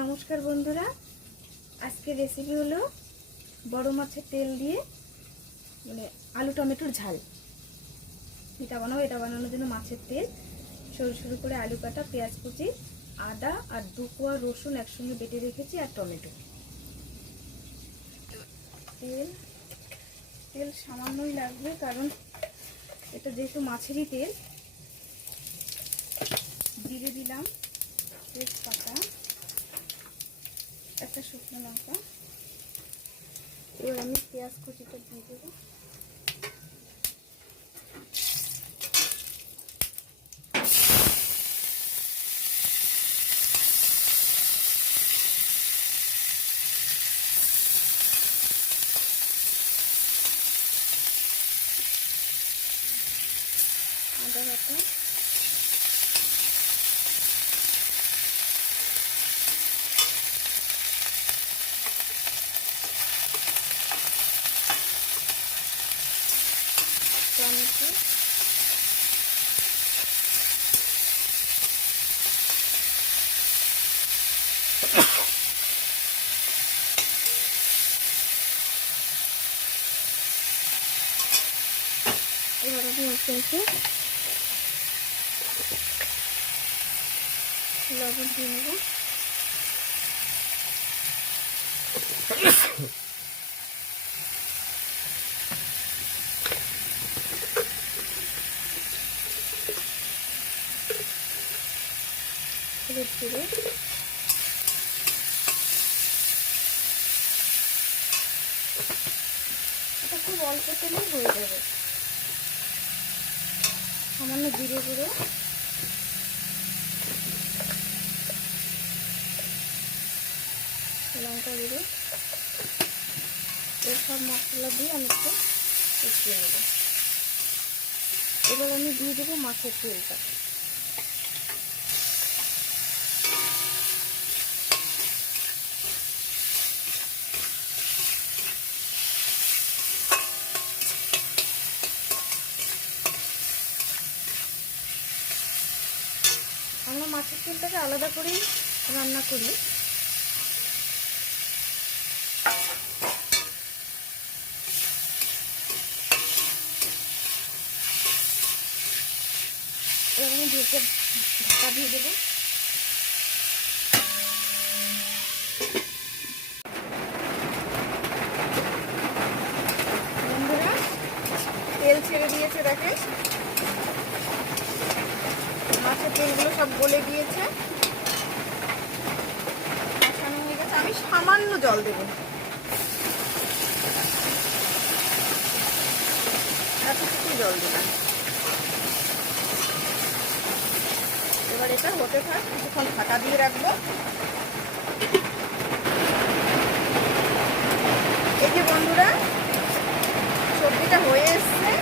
নমস্কার বন্ধুরা, আজকের রেসিপি হলো বড় মাছের তেল দিয়ে আলু টমেটোর ঝাল। এটা বানানোর জন্য মাছের তেল, সরু সরু করে আলু কাটা, পেঁয়াজ কুচি, আদা আর 2 কোয়া রসুন একসঙ্গে বেটে রেখেছি, আর টমেটো। তেল সামান্যই লাগবে, কারণ এটা যেহেতু মাছেরই তেল। জিরে দিলাম, তেজপাতা, একটা শুকনো লঙ্কা। এবার আমি পেঁয়াজ কুচিটা দিয়ে দেবো। আদা বাটা, টমেটো, এবার আমি এতে লবণ দিয়ে নেব। জিরে, এটা খুব অল্প তেলে হয়ে যাবে। সামান্য জিরে গুঁড়ো, লঙ্কা গুঁড়ো, এর সব মশলা দিয়ে আমি একটু কষিয়ে নেব। এবার আমি দিয়ে দেবো মাছের তেলটা। আমরা মাছের তেলটাকে আলাদা করেই রান্না করি। এবার আমি ঢাকা দিয়ে দেবো। বন্ধুরা, তেল ছেড়ে দিয়েছে, দেখেন মাছের তেলগুলো সব গলে গিয়েছে, কষানো হয়ে গেছে। আমি সামান্য জল দেব, এতটুকু জল দিলাম। এবার এটা হতে থাক, কিছুক্ষণ ঢাকা দিয়ে রাখবো। এই যে বন্ধুরা, সবজিটা হয়ে এসছে।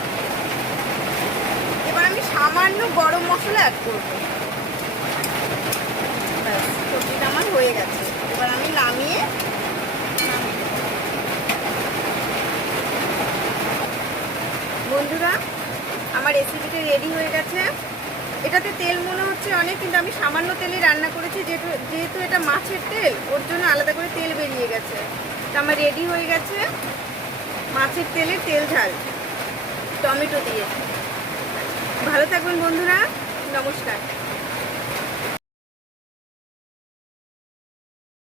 এবার আমি সামান্য গরম মশলা অ্যাড করবো। ব্যাস, সবজিটা আমার হয়ে গেছে। এবার আমি নামিয়ে বন্ধুরা, আমার রেসিপিটা রেডি হয়ে গেছে। এটাতে তেল মনে হচ্ছে অনেক, কিন্তু আমি সামান্য তেলে রান্না করেছি। যেহেতু এটা মাছের তেল, ওর জন্য আলাদা করে তেল বেরিয়ে গেছে। তো আমার রেডি হয়ে গেছে মাছের তেলের তেল ঝাল টমেটো দিয়ে। ভালো থাকবেন বন্ধুরা, নমস্কার।